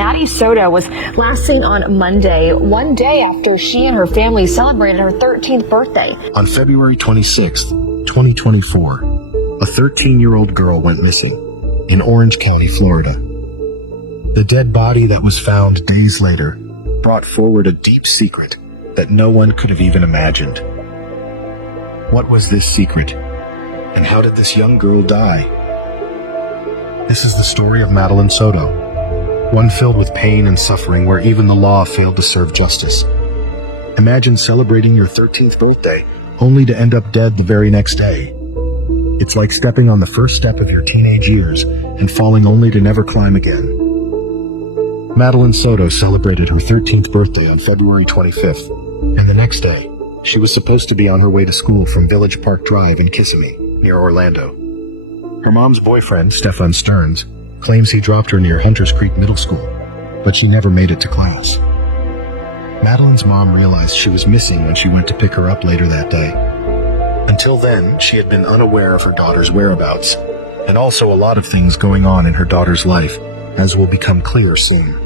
Maddie Soto was last seen on Monday, one day after she and her family celebrated her 13th birthday. On February 26, 2024, a 13-year-old girl went missing in Orange County, Florida. The dead body that was found days later brought forward a deep secret that no one could have even imagined. What was this secret? And how did this young girl die? This is the story of Madeline Soto, one filled with pain and suffering where even the law failed to serve justice. Imagine celebrating your 13th birthday only to end up dead the very next day. It's like stepping on the first step of your teenage years and falling only to never climb again. Madeline Soto celebrated her 13th birthday on February 25th, and the next day, she was supposed to be on her way to school from Village Park Drive in Kissimmee, near Orlando. Her mom's boyfriend, Stefan Stearns, claims he dropped her near Hunters Creek Middle School, but she never made it to class. Madeline's mom realized she was missing when she went to pick her up later that day. Until then, she had been unaware of her daughter's whereabouts, and also a lot of things going on in her daughter's life, as will become clear soon.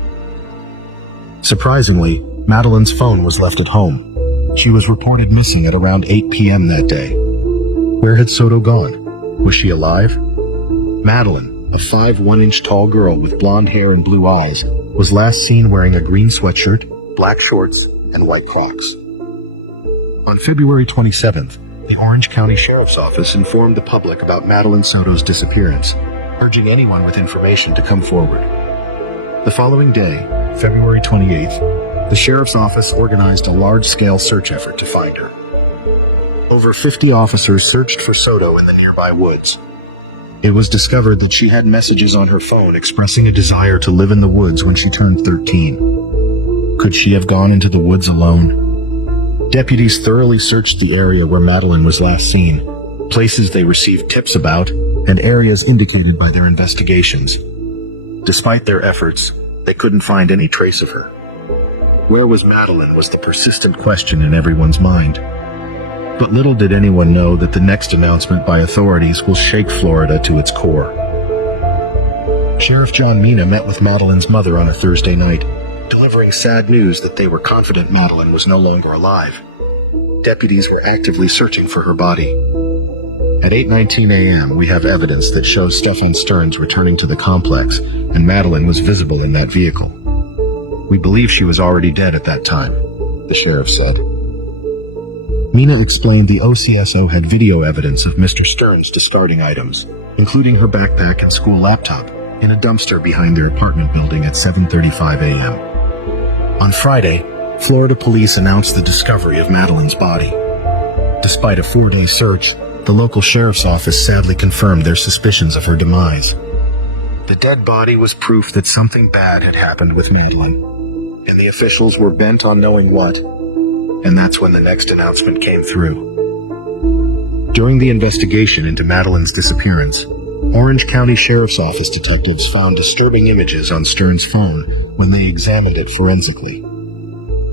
Surprisingly, Madeline's phone was left at home. She was reported missing at around 8 p.m. that day. Where had Soto gone? Was she alive? Madeline, a 5'1" tall girl with blonde hair and blue eyes, was last seen wearing a green sweatshirt, black shorts, and white Crocs. On February 27th, the Orange County Sheriff's Office informed the public about Madeline Soto's disappearance, urging anyone with information to come forward. The following day, February 28th, the Sheriff's Office organized a large-scale search effort to find her. Over 50 officers searched for Soto in the nearby woods. It was discovered that she had messages on her phone expressing a desire to live in the woods when she turned 13. Could she have gone into the woods alone? Deputies thoroughly searched the area where Madeline was last seen, places they received tips about, and areas indicated by their investigations. Despite their efforts, they couldn't find any trace of her. Where was Madeline was the persistent question in everyone's mind. But little did anyone know that the next announcement by authorities will shake Florida to its core. Sheriff John Mina met with Madeline's mother on a Thursday night, delivering sad news that they were confident Madeline was no longer alive. Deputies were actively searching for her body. At 8:19 a.m., we have evidence that shows Stefan Stearns returning to the complex, and Madeline was visible in that vehicle. We believe she was already dead at that time, the sheriff said. Mina explained the OCSO had video evidence of Mr. Stearns discarding items, including her backpack and school laptop, in a dumpster behind their apartment building at 7:35 a.m. On Friday, Florida police announced the discovery of Madeline's body. Despite a 4-day search, the local sheriff's office sadly confirmed their suspicions of her demise. The dead body was proof that something bad had happened with Madeline, and the officials were bent on knowing what. And that's when the next announcement came through. During the investigation into Madeline's disappearance, Orange County Sheriff's Office detectives found disturbing images on Stearns' phone when they examined it forensically.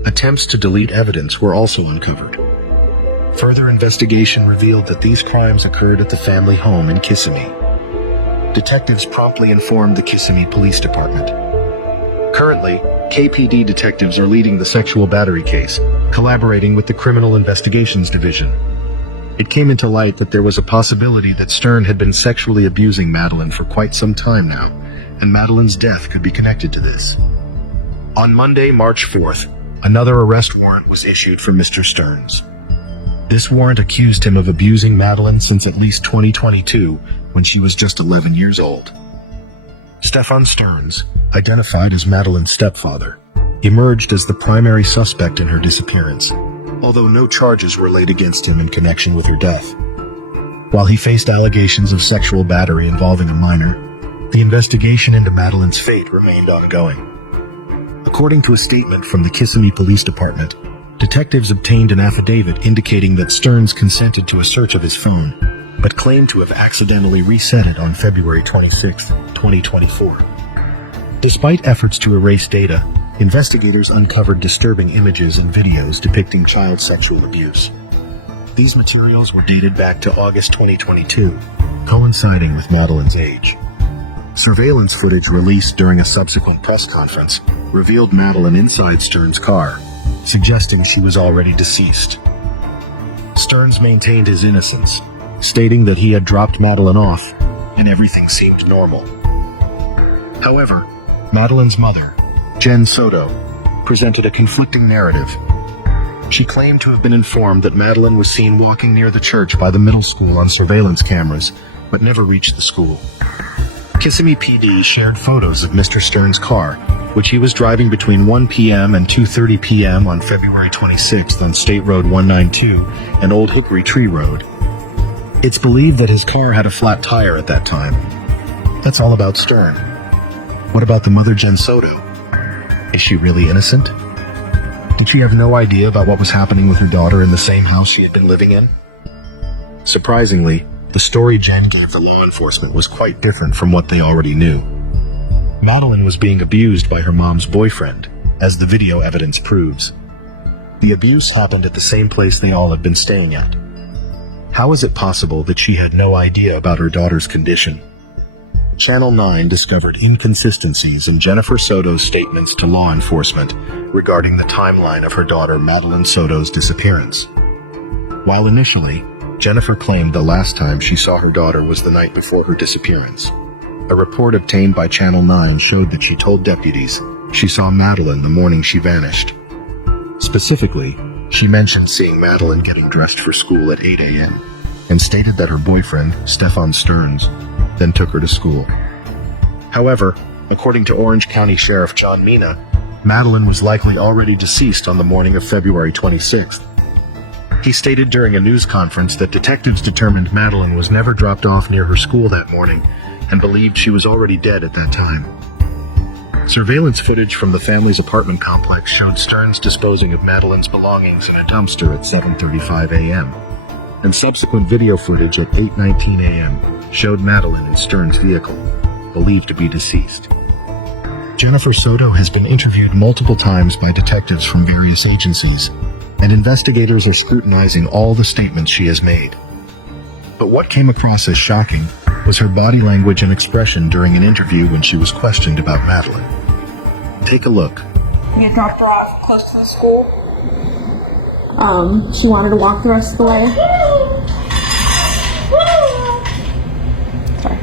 Attempts to delete evidence were also uncovered. Further investigation revealed that these crimes occurred at the family home in Kissimmee. Detectives promptly informed the Kissimmee Police Department. Currently, KPD detectives are leading the sexual battery case, collaborating with the Criminal Investigations Division. It came into light that there was a possibility that Stearns had been sexually abusing Madeline for quite some time now, and Madeline's death could be connected to this. On Monday, March 4th, another arrest warrant was issued for Mr. Stearns. This warrant accused him of abusing Madeline since at least 2022, when she was just 11 years old. Stefan Stearns, identified as Madeline's stepfather, emerged as the primary suspect in her disappearance, although no charges were laid against him in connection with her death. While he faced allegations of sexual battery involving a minor, the investigation into Madeline's fate remained ongoing. According to a statement from the Kissimmee Police Department, detectives obtained an affidavit indicating that Stearns consented to a search of his phone, but claimed to have accidentally reset it on February 26, 2024. Despite efforts to erase data, investigators uncovered disturbing images and videos depicting child sexual abuse. These materials were dated back to August 2022, coinciding with Madeline's age. Surveillance footage released during a subsequent press conference revealed Madeline inside Stern's car, suggesting she was already deceased. Stearns maintained his innocence, stating that he had dropped Madeline off and everything seemed normal. However, Madeline's mother, Jen Soto, presented a conflicting narrative. She claimed to have been informed that Madeline was seen walking near the church by the middle school on surveillance cameras, but never reached the school. Kissimmee PD shared photos of Mr. Stearns' car, which he was driving between 1 p.m. and 2:30 p.m. on February 26th on State Road 192 and Old Hickory Tree Road. It's believed that his car had a flat tire at that time. That's all about Stern. What about the mother, Jen Soto? Is she really innocent? Did she have no idea about what was happening with her daughter in the same house she had been living in? Surprisingly, the story Jen gave the law enforcement was quite different from what they already knew. Madeline was being abused by her mom's boyfriend, as the video evidence proves. The abuse happened at the same place they all had been staying at. How is it possible that she had no idea about her daughter's condition? Channel 9 discovered inconsistencies in Jennifer Soto's statements to law enforcement regarding the timeline of her daughter Madeline Soto's disappearance. While initially, Jennifer claimed the last time she saw her daughter was the night before her disappearance, a report obtained by Channel 9 showed that she told deputies she saw Madeline the morning she vanished. Specifically, she mentioned seeing Madeline getting dressed for school at 8 a.m. and stated that her boyfriend, Stefan Stearns, then took her to school. However, according to Orange County Sheriff John Mina, Madeline was likely already deceased on the morning of February 26th. He stated during a news conference that detectives determined Madeline was never dropped off near her school that morning and believed she was already dead at that time. Surveillance footage from the family's apartment complex showed Stearns disposing of Madeline's belongings in a dumpster at 7:35 a.m., and subsequent video footage at 8:19 a.m. showed Madeline in Stearns' vehicle, believed to be deceased. Jennifer Soto has been interviewed multiple times by detectives from various agencies, and investigators are scrutinizing all the statements she has made. But what came across as shocking was her body language and expression during an interview when she was questioned about Madeline. Take a look. We had dropped her off close to the school. She wanted to walk the rest of the way. Sorry.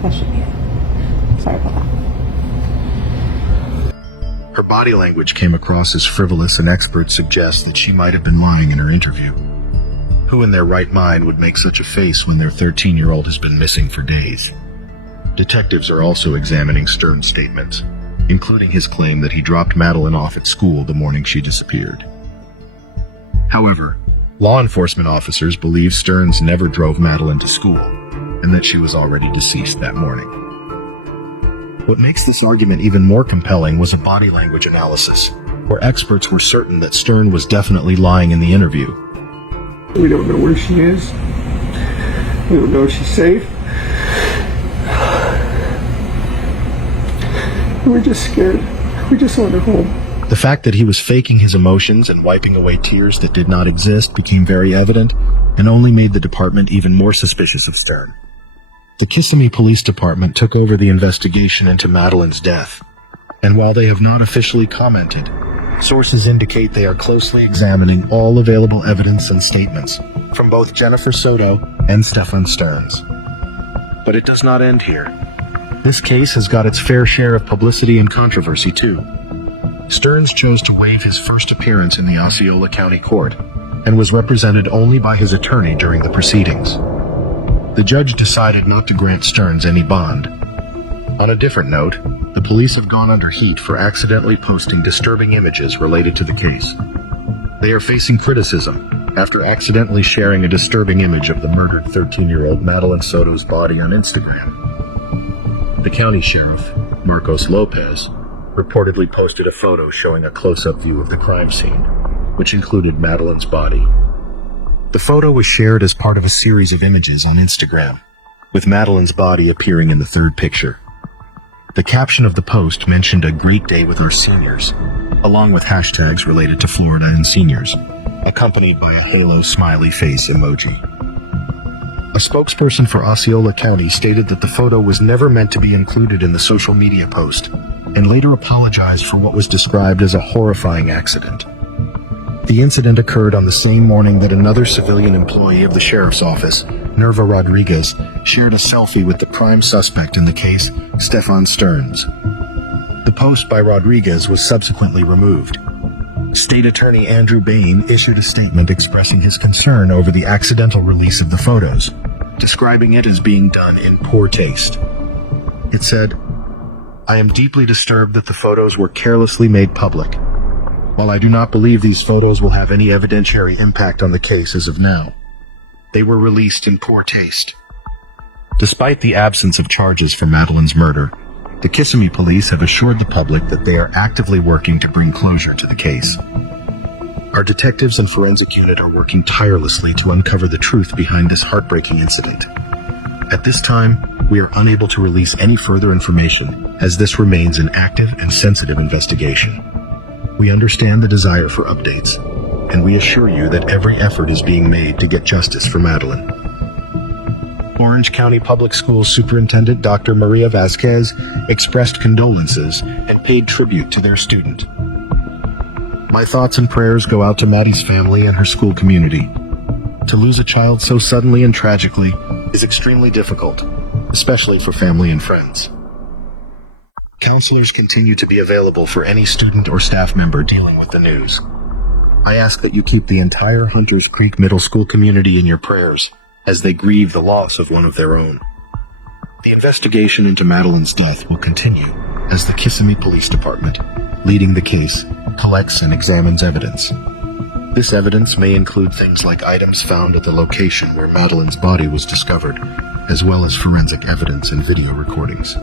That should be it. Sorry about that. Her body language came across as frivolous, and experts suggest that she might have been lying in her interview. Who in their right mind would make such a face when their 13-year-old has been missing for days? Detectives are also examining Stearns' statements, including his claim that he dropped Madeline off at school the morning she disappeared. However, law enforcement officers believe Stearns never drove Madeline to school, and that she was already deceased that morning. What makes this argument even more compelling was a body language analysis, where experts were certain that Stearns was definitely lying in the interview. We don't know where she is. We don't know if she's safe. We're just scared. We just want her home. The fact that he was faking his emotions and wiping away tears that did not exist became very evident, and only made the department even more suspicious of Stearns. The Kissimmee Police Department took over the investigation into Madeline's death, and while they have not officially commented, sources indicate they are closely examining all available evidence and statements from both Jennifer Soto and Stefan Stearns. But it does not end here. This case has got its fair share of publicity and controversy too. Stearns chose to waive his first appearance in the Osceola County Court and was represented only by his attorney during the proceedings. The judge decided not to grant Stearns any bond. On a different note, the police have gone under heat for accidentally posting disturbing images related to the case. They are facing criticism after accidentally sharing a disturbing image of the murdered 13-year-old Madeline Soto's body on Instagram. The county sheriff, Marcos Lopez, reportedly posted a photo showing a close-up view of the crime scene, which included Madeline's body. The photo was shared as part of a series of images on Instagram, with Madeline's body appearing in the third picture. The caption of the post mentioned a great day with our seniors, along with hashtags related to Florida and seniors, accompanied by a halo smiley face emoji. A spokesperson for Osceola County stated that the photo was never meant to be included in the social media post, and later apologized for what was described as a horrifying accident. The incident occurred on the same morning that another civilian employee of the sheriff's office, Nerva Rodriguez, shared a selfie with the prime suspect in the case, Stefan Stearns. The post by Rodriguez was subsequently removed. State Attorney Andrew Bain issued a statement expressing his concern over the accidental release of the photos, describing it as being done in poor taste. It said, "I am deeply disturbed that the photos were carelessly made public. While I do not believe these photos will have any evidentiary impact on the case as of now, they were released in poor taste." Despite the absence of charges for Madeline's murder, the Kissimmee police have assured the public that they are actively working to bring closure to the case. Our detectives and forensic unit are working tirelessly to uncover the truth behind this heartbreaking incident. At this time, we are unable to release any further information, as this remains an active and sensitive investigation. We understand the desire for updates, and we assure you that every effort is being made to get justice for Madeline. Orange County Public Schools Superintendent Dr. Maria Vasquez expressed condolences and paid tribute to their student. My thoughts and prayers go out to Maddie's family and her school community. To lose a child so suddenly and tragically is extremely difficult, especially for family and friends. Counselors continue to be available for any student or staff member dealing with the news. I ask that you keep the entire Hunters Creek Middle School community in your prayers as they grieve the loss of one of their own. The investigation into Madeline's death will continue as the Kissimmee Police Department, leading the case, collects and examines evidence. This evidence may include things like items found at the location where Madeline's body was discovered, as well as forensic evidence and video recordings.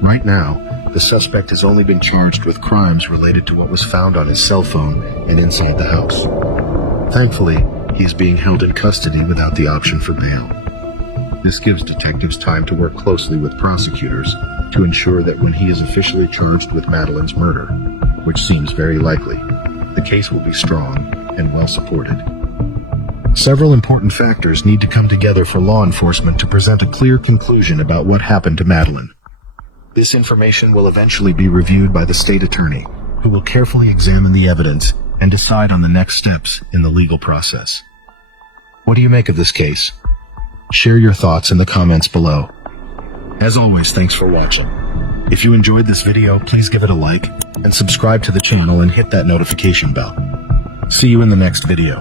Right now, the suspect has only been charged with crimes related to what was found on his cell phone and inside the house. Thankfully, he is being held in custody without the option for bail. This gives detectives time to work closely with prosecutors to ensure that when he is officially charged with Madeline's murder, which seems very likely, the case will be strong and well supported. Several important factors need to come together for law enforcement to present a clear conclusion about what happened to Madeline. This information will eventually be reviewed by the state attorney, who will carefully examine the evidence and decide on the next steps in the legal process. What do you make of this case? Share your thoughts in the comments below. As always, thanks for watching. If you enjoyed this video, please give it a like and subscribe to the channel and hit that notification bell. See you in the next video.